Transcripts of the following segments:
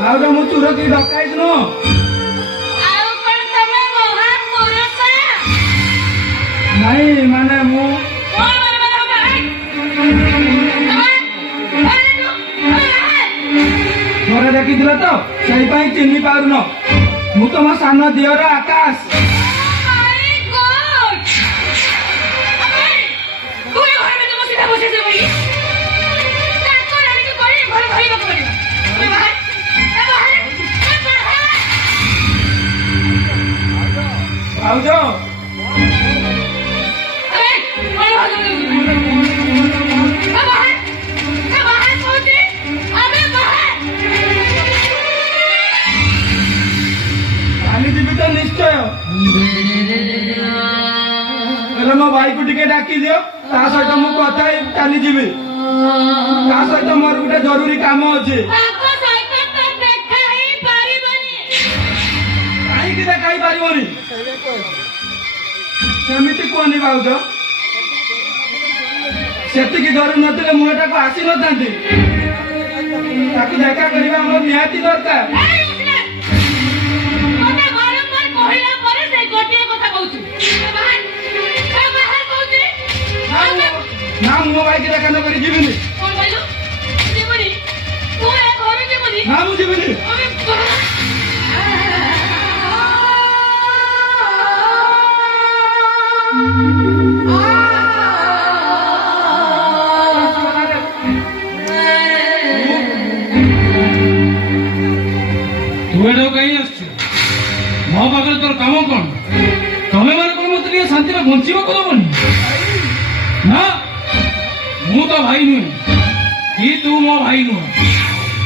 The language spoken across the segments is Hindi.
भाउज मु चोर की डकाइत नु नहीं माने मु थोड़े देखी तो से चिन्ह पार मु तुम सान दियर आकाश भाउज तो निश्चय मो भाई को टिके डाकी दियो सहित मु कथा चली जीवी सहित मोर गोटे जरूरी काम अच्छे कहीं देखाई पारनी सेमती कहनी भाउज से जरूरी नथिले मुझे आसी न देखा करवा मोर निहाती दरकार ना मो भाई की देखा न कर जीविनी ना मु जीविनी कहीं मो पाखे तोर कम कौन तुम्हें मैंने कौन मत शांति में बंचा कदबनी ना मु तो भाई नुहे कि तू मो भाई नुह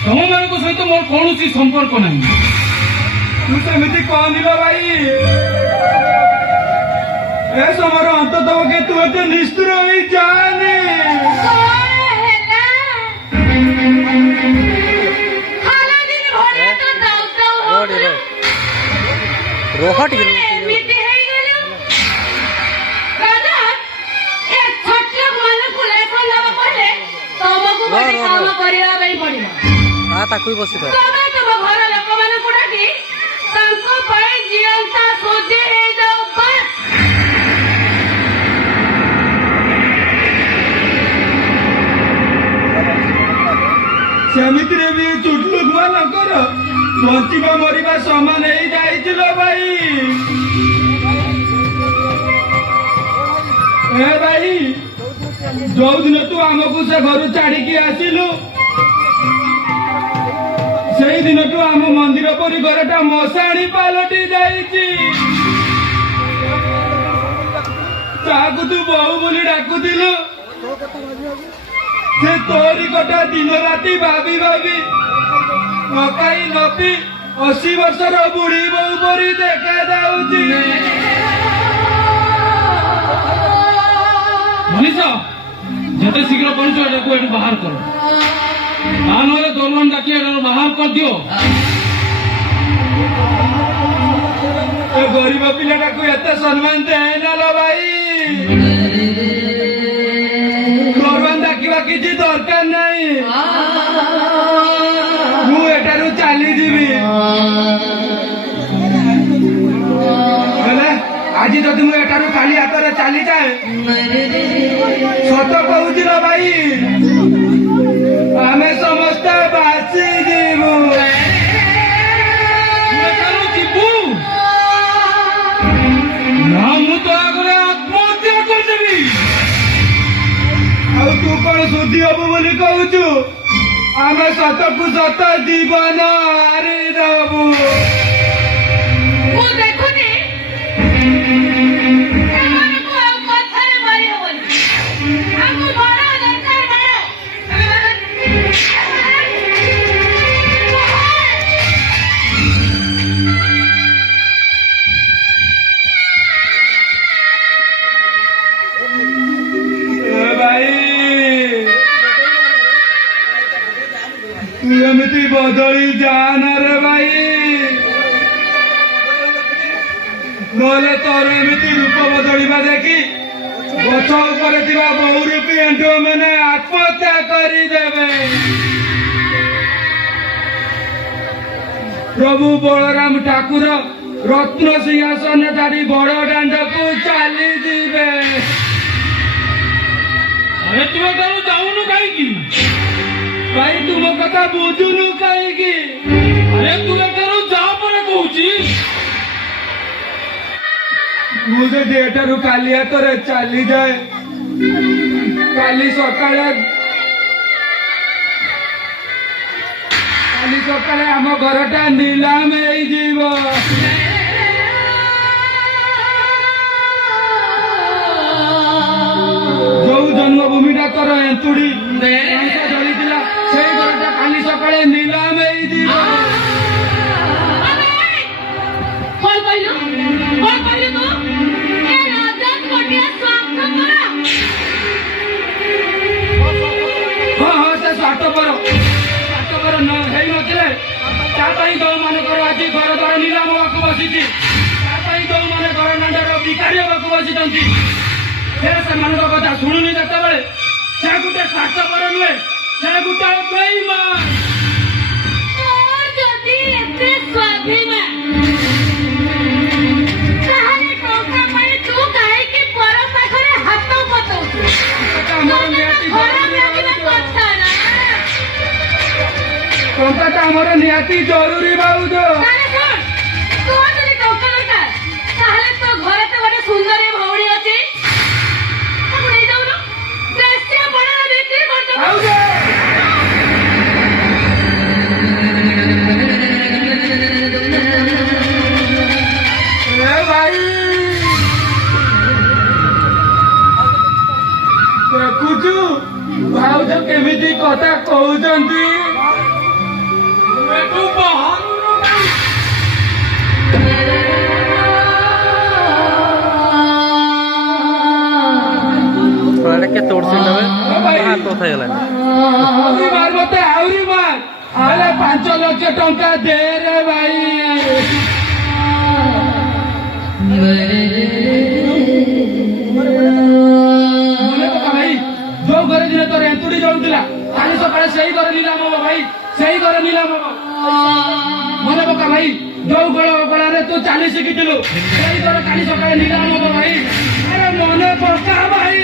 तुम मान सहित मोर कौन संपर्क ना तू सेमती कहनी भाई ए समर अंत तक तू एत निष्ठुर हो जाने बसी सेमिति भी चुटलुक न कर बंचा मरवा समान ही जाइल भाई ए भाई जो दिन तू आमको से घर छाड़ी आसिलु से दिन तू आम मंदिर परी घरटा मशाणी पलटि जाइछि ताकू तू बहु बोली डाकुथिलु से तोरी कटा दिन राति भाभी भाभी नकाई नपी 80 वर्षर बुढ़ी बहु परी देखा जाउछि मनीष जिते शीघ्र कर बाहर करो ना दरवान डाकी बाहर कर दियो गरीब पिलाटा को एत सम्मान देना भाई दरवान डाकिवा किसी दरकार नहीं मु एटारू चली जीवी आज जदि मु एटारू खाली हाथ चली जाए सत कहूँ भाई आमे समस्त बासी जीवु ना मु तो आगे आत्महत्या करदेवी आ तू कौन शुद्धि हबु बोली कहूचु आमे सत को सत जीवन हारी दबु ତୁ ଏମିତି ବଦଳି ଯାଆନା ରେ ଭାଇ, ନହେଲେ ତୋର ଏମିତି ରୂପ ବଦଳିବା ଦେଖି ଗଛ ଉପରେ ଥିବା ବହୁରୂପୀ ଏଣ୍ଡୁଅ ମାନେ ଆତ୍ମହତ୍ୟା କରିଦେବେ। ପ୍ରଭୁ ବଳରାମ ଠାକୁର ରତ୍ନ ସିଂହାସନ ଛାଡ଼ି ବଡ ଦାଣ୍ଡକୁ ଚାଲିଯିବେ। ଆରେ ତୁ ଏଠାରୁ ଯାଉନୁ କାହିଁକି? ଭାଇ ତୁମ କଥା ବୁଝୁନୁ କାହିଁକି? ଆରେ ତୁ ଏଠାରୁ ଯା ପରେ କହୁଛି। ମୁଁ ଯଦି ଏଠାରୁ କାଲି ହାତରେ ଚାଲିଯାଏ, କାଲି ସକାଳେ ଆମ ଘରଟା ନିଲାମ ହେଇଯିବ। ଯୋଉ ଜନ୍ମଭୂମିଟା ତୋର ଏନ୍ତୁଡି ଜଳିଥିଲା ସେଇ ଘରଟା କାଲି ସକାଳେ ନିଲାମ ହେଇଯିବ। ହଁ ସେ ସ୍ୱାର୍ଥପର ହେଇନଥିଲେ ତା ପାଇଁ ଯୋଉମାନଙ୍କର ଆଜି ଘର ଦ୍ୱାର ନିଲାମ ହବାକୁ ବସିଛି, ତା ପାଇଁ ଯୋଉମାନେ ଘର ଦାଣ୍ଡର ଭିକାରୀ ହବାକୁ ବସିଛନ୍ତି, ସେମାନଙ୍କ କଥା ଶୁଣୁନି ଯେତେବେଳେ ସେ ଗୋଟେ ସ୍ୱାର୍ଥପର ନୁହେଁ, ସେ ଗୋଟେ ବେଇମାନ। ଯଦି ଏତେ ସ୍ୱାଭିମାନ ତାହେଲେ ଟଙ୍କା ପାଇଁ ତୁ କାହିଁକି ପର ପାଖରେ ହାତ ପତଉଛୁ? ଟଙ୍କାଟା ଆମର ନିହାତି ଜରୁରୀ ଭାଉଜ। ତୋର ଯଦି ଟଙ୍କା ଦରକାର ତାହେଲେ ତୋ ଘରେ ତ ଗୋଟେ ସୁନ୍ଦରୀ ଭଉଣୀ ଅଛି, ତାକୁ ନେଇଯାଉନୁ, ବେଶ୍ୟା ବଳରେ ବିକ୍ରି କରିଦେବୁ। ଭାଇ ଦେଖୁଛୁ ଭାଉଜ କେମିତି କଥା କହୁଛନ୍ତି। କେତେ ବର୍ଷ ହାତ ହେଇଗଲାଣି। ଆହୁରି ମାର ମତେ, ଆହୁରି ମାର, ହେଲେ 5 ଲକ୍ଷ ଟଙ୍କା ଦେ ରେ ଭାଇ। ମନେ ପକା ଭାଇ, ଯୋଉ ଘରେ ଦିନେ ତୋର ଏନ୍ତୁଡି ଜଳୁଥିଲା କାଲି ସକାଳେ ସେଇ ଘରେ ନିଲାମ ହବ ଭାଇ, ସେଇ ଘରେ ନିଲାମ ହବ। ମନେ ପକା ଭାଇ, ଯୋଉ ଗଳାରେ ତୁ ଚାଲି ଶିଖିଥିଲୁ ସେଇ ଘରେ କାଲି ସକାଳେ ନିଲାମ ହବ ଭାଇ। ଆରେ ମନେ ପକା ଭାଇ।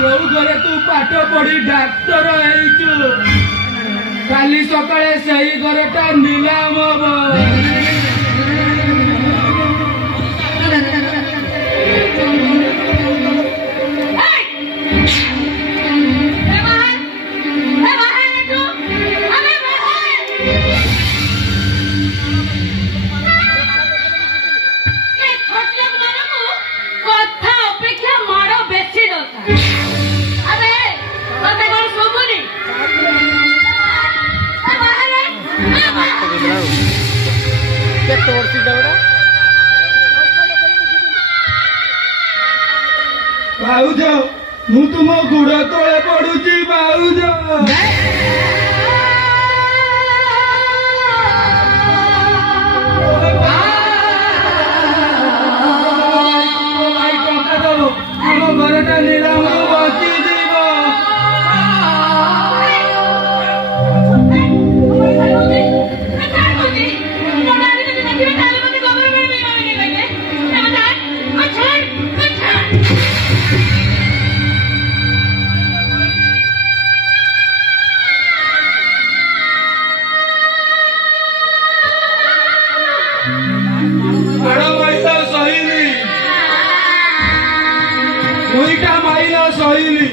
ଯୋଉ ଘରେ ତୁ ପାଠ ପଢି ଡାକ୍ତର ହେଇଛୁ କାଲି ସକାଳେ ସେଇ ଘରଟା ନିଲାମ ହବ। ଭାଉଜ ମୁଁ ତୁମ ଗୋଡ଼ ତଳେ ପଡୁଛି ଭାଉଜ। ଆମ ଘରଟା ନିଲାମରୁ ବଞ୍ଚିଯିବ। ଦୁଇଟା ମାଇଲ ସହିଲି,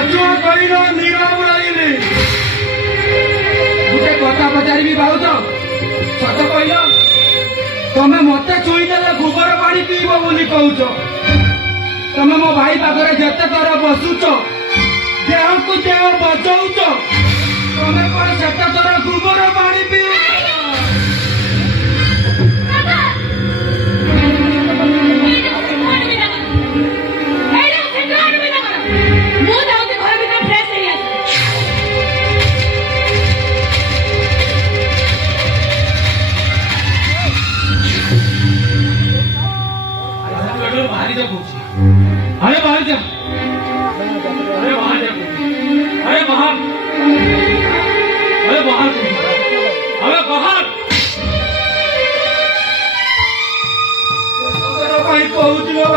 ଅଜୁଆ କହିଲ ନିରବ ରହିଲି। ଗୋଟେ କଥା ପଚାରିବି ଭାଉଜ, ସତ କହିଲ ତମେ ମତେ ଛୁଇଁଦେଲେ ଗୋବର ପାଣି ପିଇବ ବୋଲି କହୁଛ। ତମେ ମୋ ଭାଇ ପାଖରେ ଯେତେ ଥର ବସୁଛ, ଦେହକୁ ଦେହ ବଚଉଛ, ତମେ କଣ ସେତେ ଥର ଗୋବର ପାଣି ପିଉଛ?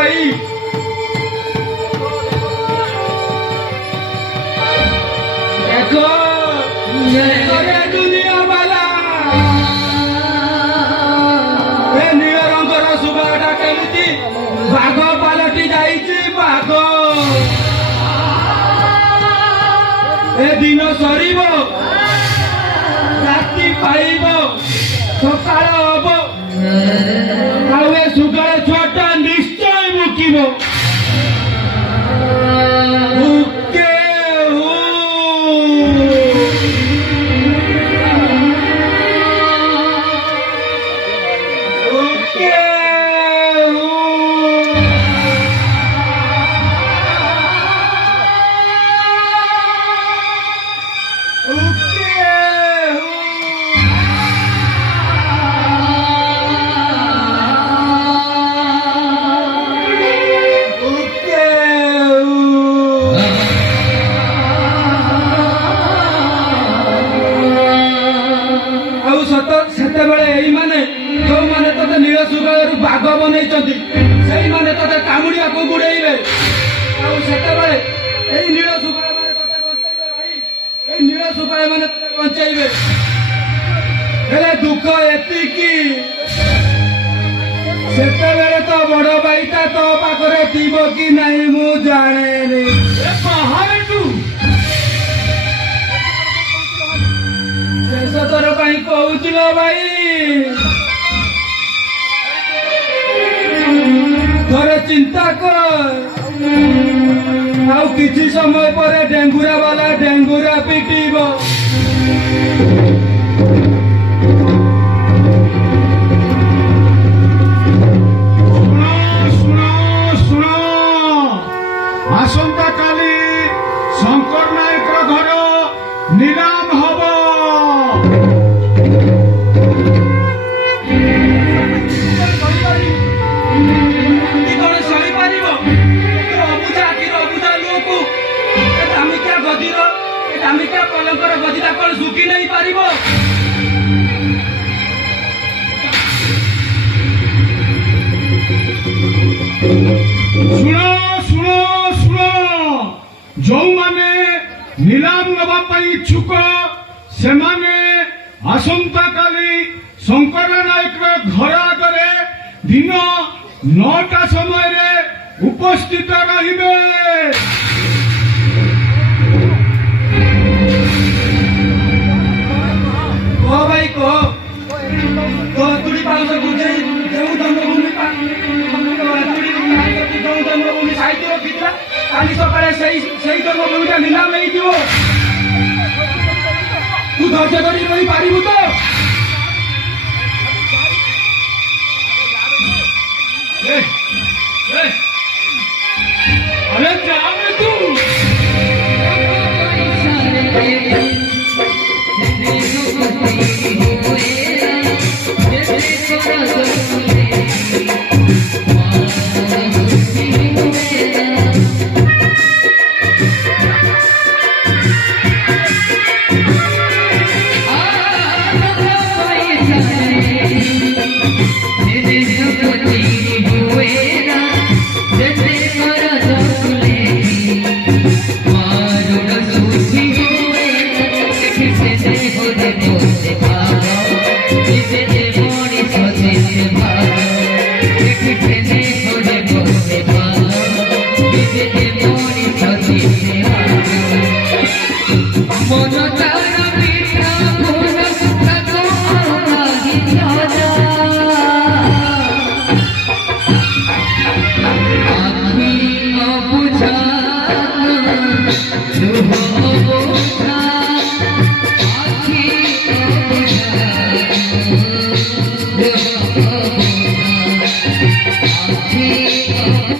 भाई देखो देखो रे दुनिया वाला ए नील रंगर सुबाटा केमिति बाघ पालटी जाइछि बाघ ए दिन सरीब राति पाइब सकाळ हब ଆଉ ଏ ସୁଗାଳ ଛୁଆଟା ନିଶ୍ଚୟ ମୁକିବ ମୁକେ ସେତେବେଳେ ଏଇମାନେ ଯୋଉମାନେ ତତେ ନୀଳ ସୁଗାଳରୁ ବାଘ ବନେଇଛନ୍ତି ସେଇମାନେ ତତେ କାମୁଡିବାକୁ ଗୁଡେଇବେ ଆଉ ସେତେବେଳେ ଏଇ ନୀଳ ସୁଗାଳ ମାନେ ତତେ ବଞ୍ଚେଇବେ ଭାଇ ଏଇ ନୀଳ ସୁଗାଳ ମାନେ ତତେ ବଞ୍ଚେଇବେ ହେଲେ ଦୁଃଖ ଏତିକି ସେତେବେଳେ ତ ବଡ ଭାଇଟା ତୋ ପାଖରେ ଥିବ କି ନାହିଁ ମୁଁ ଜାଣେନି ଶେଷ ଥର ପାଇଁ କହୁଛି ଲୋ ଭାଇ ଥରେ ଚିନ୍ତା କର ଆଉ କିଛି ସମୟ ପରେ ଡେଙ୍ଗୁରା ବାଲା ଡେଙ୍ଗୁରା ପିଟିବ ଆସନ୍ତା କାଲି ଶଙ୍କର ନାୟକର ଘର ନିଲାମ ହବ କଣ ସହିପାରିବ ଅବୁଝା ଆଖିର ଅବୁଝା ଲୁହକୁ ଦାମିକିଆ ଗଦିର ଦାମିକିଆ ପଲଙ୍କର ଗଦିଟା କଣ ଶୁଖି ନେଇ ପାରିବ ଶୁଣ ଶୁଣ ଶୁଣ ଯୋଉମାନେ ନିଲାମ ନେବା ପାଇଁ ଇଚ୍ଛୁକ ସେମାନେ ଆସନ୍ତା କାଲି ଶଙ୍କର ନାୟକର ଘର ଆଗରେ ଦିନ 9ଟା ସମୟରେ ଉପସ୍ଥିତ ରହିବେ କହ ଭାଇ କହ ତୋ ତୁଡ଼ି ପାଉଛ ବୁଝେଇ ଯେଉଁ ଜନ୍ମଭୂମି ଯେଉଁ ଜନ୍ମଭୂମି ସାହିତ୍ୟ ରଖିଥିଲା କାଲି ସକାଳେ ସେଇ ଜନ୍ମଭୂମିଟା ନିଲାମ ହେଇଯିବ ତୁ ଧୈର୍ଯ୍ୟ ଧରି ରହିପାରିବୁ ତ अरे क्या में तू